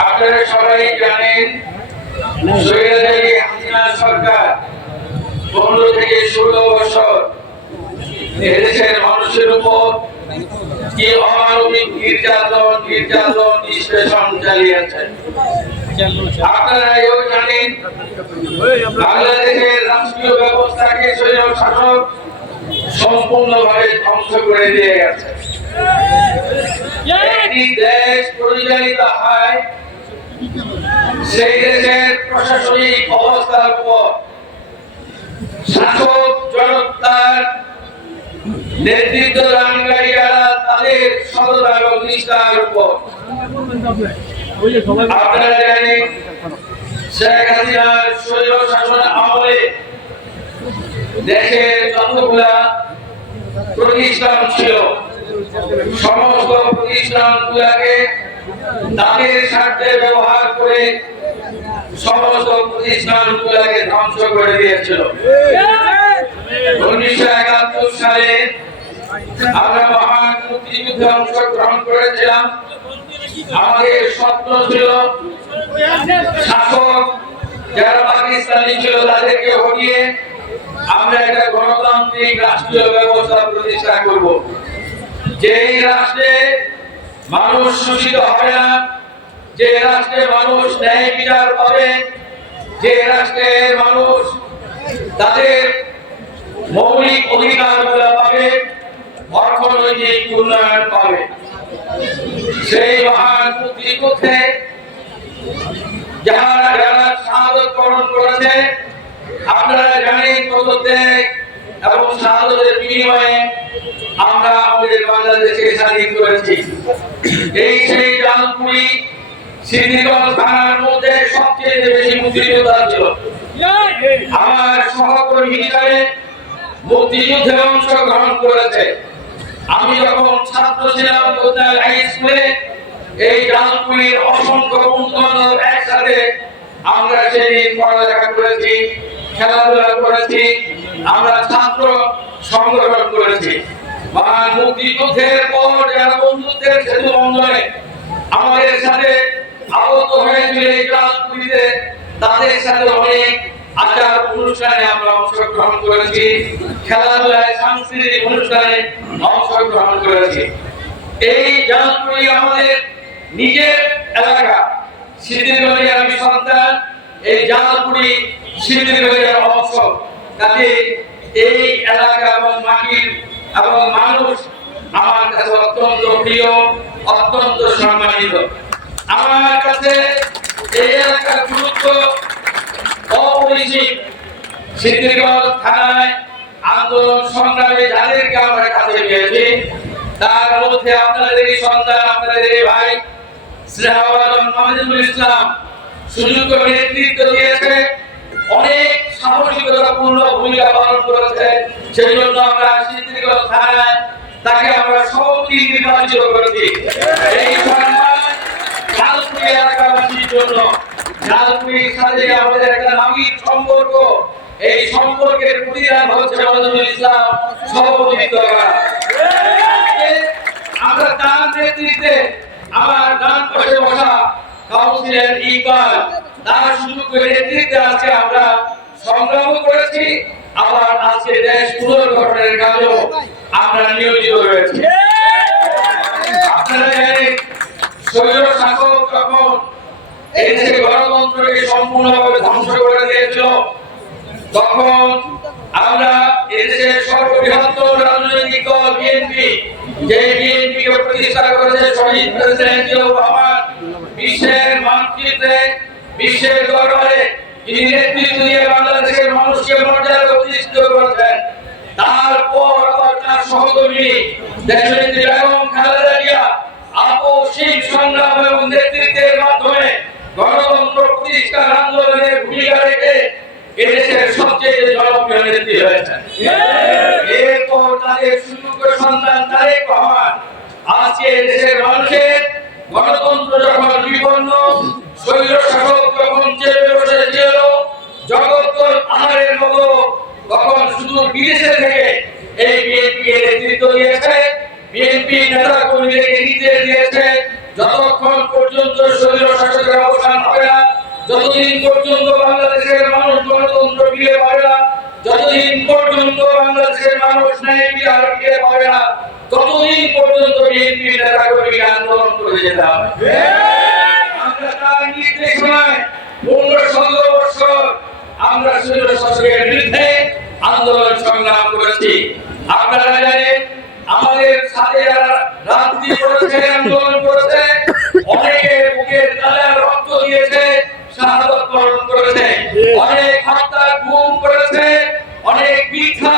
আপনারা সবাই জানেন স্বৈরাচারী হাসিনা সরকার 15 থেকে 16 বছর এদেশের মানুষের উপর কি অমানবিক নির্যাতন নিষ্পেষণ চালিয়েছেন। আপনারা এও জানেন বাংলাদেশের রাষ্ট্রীয় ব্যবস্থাকে স্বৈর শাসক সম্পূর্ণভাবে ধ্বংস করে দিয়ে গেছে। একটি দেশ পরিচালিত হয় সেই দেশের প্রশাসনিক অবস্থার উপর শাসক জনতার নেতৃত্বদানকারীরা তাদের সততা এবং নিষ্ঠার উপর। আপনারা জানেন শেখ হাসিনার স্বৈর শাসন আমলে দেশের যতগুলা প্রতিষ্ঠান ছিল সমস্ত প্রতিষ্ঠানগুলোকে তাদের স্বার্থে ব্যবহার করে সমস্ত প্রতিষ্ঠানগুলোকে ধ্বংস করে দিয়েছিল। 1971 সালে আমরা মহান মুক্তিযুদ্ধে অংশগ্রহণ করেছিলাম। আমাদের স্বপ্ন ছিল শাসক যারা পাকিস্তানি ছিল তাদেরকে হটিয়ে আমরা একটা গণতান্ত্রিক রাষ্ট্রীয় ব্যবস্থা প্রতিষ্ঠা করব, যে রাষ্ট্রে মানুষ শোষিত হবে না, যে রাষ্ট্রে মানুষ ন্যায় বিচার পাবে, যে রাষ্ট্রে মানুষ তাদের মৌলিক অধিকারগুলো পাবে, অর্থনৈতিক উন্নয়ন পাবে। সেই মহান মুক্তিযুদ্ধে যারা শাহাদত বরণ করেছে আপনারা জানেন কত ত্যাগ এবং শাহাদতের বিনিময়ে আমরা আমাদের বাংলাদেশকে স্বাধীন করেছি। এই সেই জালকুড়ি সিদ্ধিগঞ্জ থানার মধ্যে সবচেয়ে বেশি মুক্তিযোদ্ধা ছিল। আমার সহকর্মী হিসাবে মুক্তিযুদ্ধে অংশগ্রহণ করেছে। আমি যখন ছাত্র ছিলাম কোথায় হাই স্কুলে এই জালকুড়ির অসংখ্য বন্ধু একসাথে আমরা সেদিন পড়ালেখা করেছি, খেলাধুলা করেছি, আমরা ছাত্র সংগঠন করেছি। মহান মুক্তিযুদ্ধের পর যারা বন্ধুত্বের সেতু বন্ধনে আমাদের সাথে আবদ্ধ হয়েছিল এই জালকুড়িতে, তাদের সাথে অনেক আচার অনুষ্ঠানে আমরা অংশগ্রহণ করেছি, খেলাধুলায় সাংস্কৃতিক অনুষ্ঠানে অংশগ্রহণ করেছি। এই জালকুড়ি আমাদের নিজের এলাকা, সিদ্ধিরগঞ্জের আমি সন্তান, এই জালকুড়ি সিদ্ধিরগঞ্জের অংশ। কাজে এই এলাকা এবং মাটির এবং মানুষ আমার কাছে অত্যন্ত প্রিয়, অত্যন্ত সম্মানিত। আমার কাছে এই এলাকার গুরুত্ব অপরিসীম। সিদ্ধিরগঞ্জ থানায় আন্দোলন সংগ্রামে যাদেরকে আমরা কাছে পেয়েছি তার মধ্যে আপনাদেরই সন্তান, আপনাদেরই ভাই স্নেহাবাদন মাহমুদুল ইসলাম সুযোগ্য নেতৃত্ব দিয়েছে, অনেক সাহসিকতাপূর্ণ ভূমিকা পালন করেছে। সেই জন্য আমরা সিদ্ধিরগঞ্জ থানায় তাকে আমরা সভাপতি নির্বাচিত করেছি। এই সম্মান জালকুড়ি এলাকাবাসীর জন্য। জালকুড়ির সাথে আমাদের একটা নামিক সম্পর্ক, এই সম্পর্কের প্রতিদান হচ্ছে মাহমুদুল ইসলাম সভাপতিত্ব করা। আমরা তার নেতৃত্বে আমার ডান পাশে বসা কাউন্সিলর ইকবাল তার সুযোগ্য নেতৃত্বে আজকে আমরা সংগ্রাম করেছি, আবার আজকে দেশ পুনর্গঠনের কাজেও আমরা নিয়োজিত রয়েছি। আপনারা জানেন স্বৈর শাসক যখন এই দেশে গণতন্ত্রকে সম্পূর্ণভাবে ধ্বংস করে দিয়েছিল, তখন আমরা এদেশের সর্ববৃহত্তম রাজনৈতিক দল বিএনপি, যে বিএনপিকে প্রতিষ্ঠা করেছে শহীদ প্রেসিডেন্ট জিয়াউর রহমান, বিশ্বের মানচিত্রে বিশ্বের দরবারে তিনি নেতৃত্ব দিয়ে বাংলাদেশের মানুষকে মর্যাদা প্রতিষ্ঠিত করেছেন। তারপর আবার তার সহকর্মী দেশনেত্রী বেগম খালেদা জিয়া আপসীন সংগ্রাম এবং নেতৃত্বের মাধ্যমে গণতন্ত্র প্রতিষ্ঠার আন্দোলনে ভূমিকা রেখে এদেশের সবচেয়ে জনপ্রিয় নেত্রী হয়েছেন। এরপর তাদের সুযোগ্য সন্তান তারেক রহমান আজকে দেশের মানুষের গণতন্ত্র যখন বিপন্ন, স্বৈর শাসক যখন চেপে বসেছিল জগত্তর আহারের মতো, তখন শুধু বিদেশে থেকে এই বিএনপি নেতৃত্ব দিয়েছে, বিএনপি নেতা কর্মীদেরকে নির্দেশ দিয়েছে যতক্ষণ পর্যন্ত স্বৈর শাসকের অবসান হবে না, যতদিন পর্যন্ত বাংলাদেশের মানুষ গণতন্ত্র ফিরে পাবে না, যতদিন পর্যন্ত বাংলাদেশের মানুষ ন্যায় বিচার ফিরে পাবে না, ততদিন পর্যন্ত বিএনপি নেতাকর্মী আন্দোলন করে যেতে হবে। আমরা তার নির্দেশনায় 15-16 বছর আমরা স্বৈর শাসকের বিরুদ্ধে আন্দোলন সংগ্রাম করেছি। আপনারা জানেন আমাদের সাথে যারা রাজনীতি করেছে, আন্দোলন করেছে, অনেকে বুকের তাজা রক্ত দিয়েছে, শাহাদত বরণ করেছে, অনেক হত্যা গুম করেছে, অনেক মিথ্যা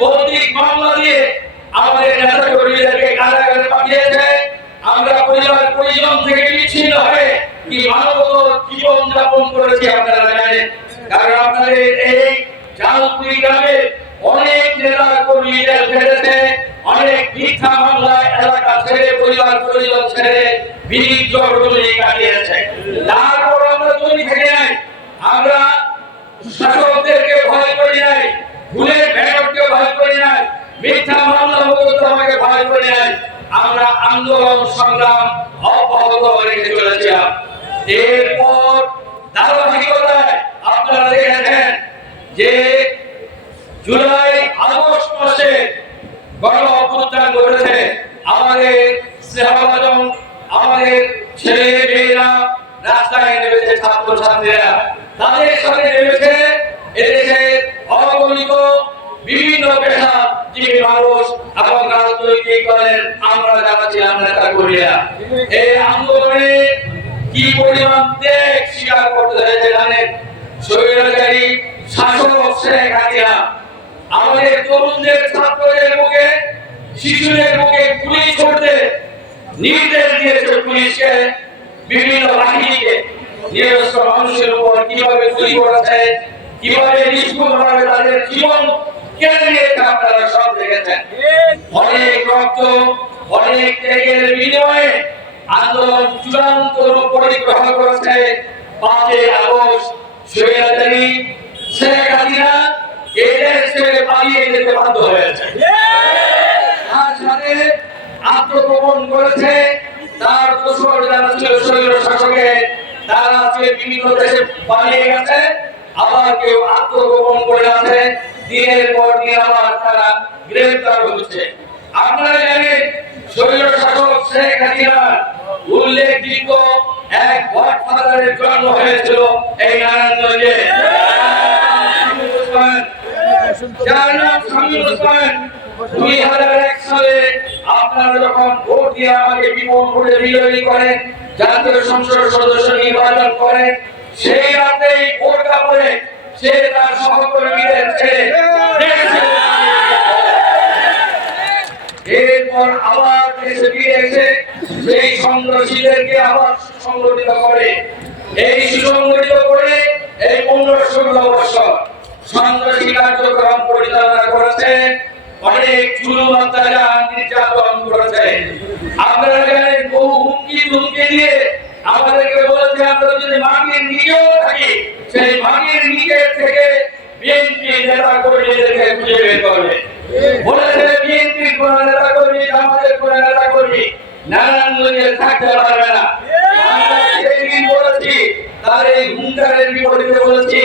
ভৌতিক মামলা দিয়ে আমাদের নেতা কর্মীদেরকে কারাগারে পাঠিয়েছে। আমরা পরিবার পরিজন থেকে বিচ্ছিন্ন হয়ে কি মানবত জীবন যাপন করেছি আপনারা জানেন। কারণ আপনাদের এই জালপুরি গ্রামে অনেক নেতা কর্মী জেল খেটেছে, অনেক মিথ্যা মামলায় এলাকা ছেড়ে পরিবার পরিজন ছেড়ে বিনীত জমি কাটিয়েছে। তারপর আমরা জমি থেকে নাই, আমরা শাসকদেরকে ভয় করি নাই, ভুলের ভেড়কে ভয় করি নাই, মিথ্যা মামলা মোকদ্দমাকে ভয় করি নাই। আমরা আন্দোলন সংগ্রাম অব্যাহত রেখে চলেছিলাম। এরপর ধারাবাহিকতায় আপনারা দেখেছেন যে জুলাই আগস্ট মাসে গণ অভ্যুত্থান ঘটেছে। আমাদের স্নেহভাজন আমাদের ছেলে মেয়েরা রাস্তায় নেমেছে, ছাত্রছাত্রীরা তাদের সাথে নেমেছে এদেশের অগণিত বিভিন্ন পেশাজীবী মানুষ এবং রাজনৈতিক দলের আমরা যারা ছিলাম নেতা কর্মীরা। এই আন্দোলনে কি পরিমাণ ত্যাগ স্বীকার করতে হয়েছে জানেন? স্বৈরাচারী শাসক শেখ হাসিনা আমাদের তরুণদের, ছাত্রদের মুখে, শিশুদের মুখে গুলি ছুড়তে নির্দেশ দিয়েছে। পুলিশকে, বিভিন্ন বাহিনীকে নিরস্ত্র মানুষের উপর কিভাবে গুলি করেছে, কিভাবে নিষ্ঠুরভাবে তাদের জীবন কেড়ে নিয়েছে আপনারা সব দেখেছেন। অনেক রক্ত, অনেক ত্যাগের বিনিময়ে আন্দোলন চূড়ান্ত রূপ পরিগ্রহণ করেছে। 5 আগস্ট স্বৈরাচারী শেখ হাসিনা এই দেশ ছেড়ে পালিয়ে যেতে বাধ্য হয়েছে। তার সাথে আত্মগোপন করেছে তার দোসর যারা ছিল স্বৈর শাসকে, তারা আজকে বিভিন্ন দেশে পালিয়ে গেছে, আবার কেউ আত্মগোপন করে আছে। দিনের পর দিন আবার তারা গ্রেফতার হচ্ছে। আপনারা জানেন স্বৈর শাসক শেখ হাসিনার উল্লেখযোগ্য এক গডফাদারের জন্ম হয়েছিল এই নারায়ণগঞ্জে। যার নাম শামীম ওসমান। 2001 সালে আপনারা যখন ভোট দিয়ে আমাকে বিপুল ভোটে বিজয়ী করেন, জাতীয় সংসদ সদস্য নির্বাচন করেন, সেই রাতেই বোরকা পরে সে তার সহকর্মীদের ছেড়ে এরপর আবার দেশে ফিরে এসে সেই সংগ্রামীদেরকে আবার সংগঠিত করে। এই সুসংগঠিত করে এই 15-16 বছর সন্ত্রাসী কার্যক্রম পরিচালনা করেছে, অনেক জুলুম অত্যাচার নির্যাতন করেছে। আপনারা জানেন বহু হুমকি ধুমকি দিয়ে আমাদেরকে বলেছে আমরা যদি মাটির নিচেও থাকি সেই মাটির নিচের থেকে বিএনপি নেতা কর্মীদেরকে খুঁজে বের করবে। বলেছে বিএনপির কোন নেতা কর্মী, আমাদের কোন নেতা কর্মী নারায়ণগঞ্জে থাকতে পারবে না। আমরা সেদিন বলেছি, তার এই হুঙ্কারের বিপরীতে বলেছি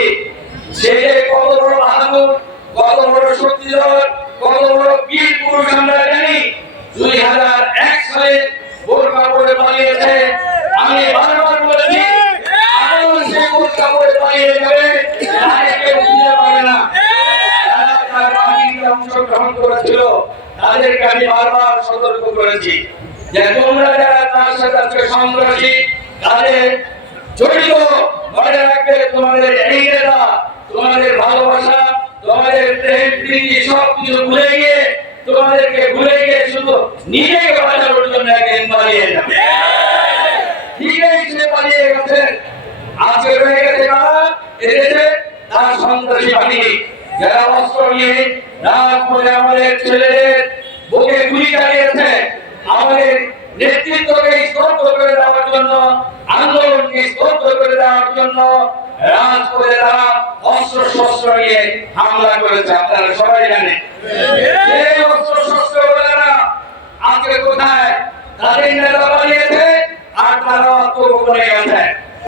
সে কত বড় বাহাদুর, কত বড় শক্তিধর, কত বড় বীর পুরুষ আমরা জানি। 2001 সালে বোরকা পরে পালিয়েছে। আমি বারবার বলেছি আবার সে বোরকা পরে পালিয়ে যাবে, তাকে কেউ খুঁজে পাবে না। যারা তার বাহিনীতে অংশগ্রহণ করেছিল তাদেরকে আমি বারবার সতর্ক করেছি যে তোমরা যারা তার সাথে আজকে সংগ্রামী তাদের জড়িত, মনে রাখবে তোমাদের এই নেতা তোমাদের ভালোবাসা, তোমাদের প্রেম প্রীতি সবকিছু ভুলে গিয়ে, তোমাদেরকে ভুলে গিয়ে শুধু নিজেকে বাঁচানোর জন্য একদিন পালিয়ে যাবে। ঠিক আছে, পালিয়ে গেছে। আজকে রয়ে গেছে কারা এদেশে? তার সন্ত্রাসী বাহিনী, যারা অস্ত্র নিয়ে রাত করে আমাদের ছেলেদের বুকে গুলি চালিয়েছে, আমাদের নেতৃত্বকে স্তব্ধ করে দেওয়ার জন্য, আন্দোলনকে স্তব্ধ করে দেওয়ার জন্য রাত করে তারা অস্ত্র শস্ত্র নিয়ে হামলা করেছে। আপনারা সবাই জানেন এই অস্ত্র শস্ত্র আজকে কোথায়? তাদের নেতা পালিয়েছে আর তারা আত্মগোপনে গেছেন।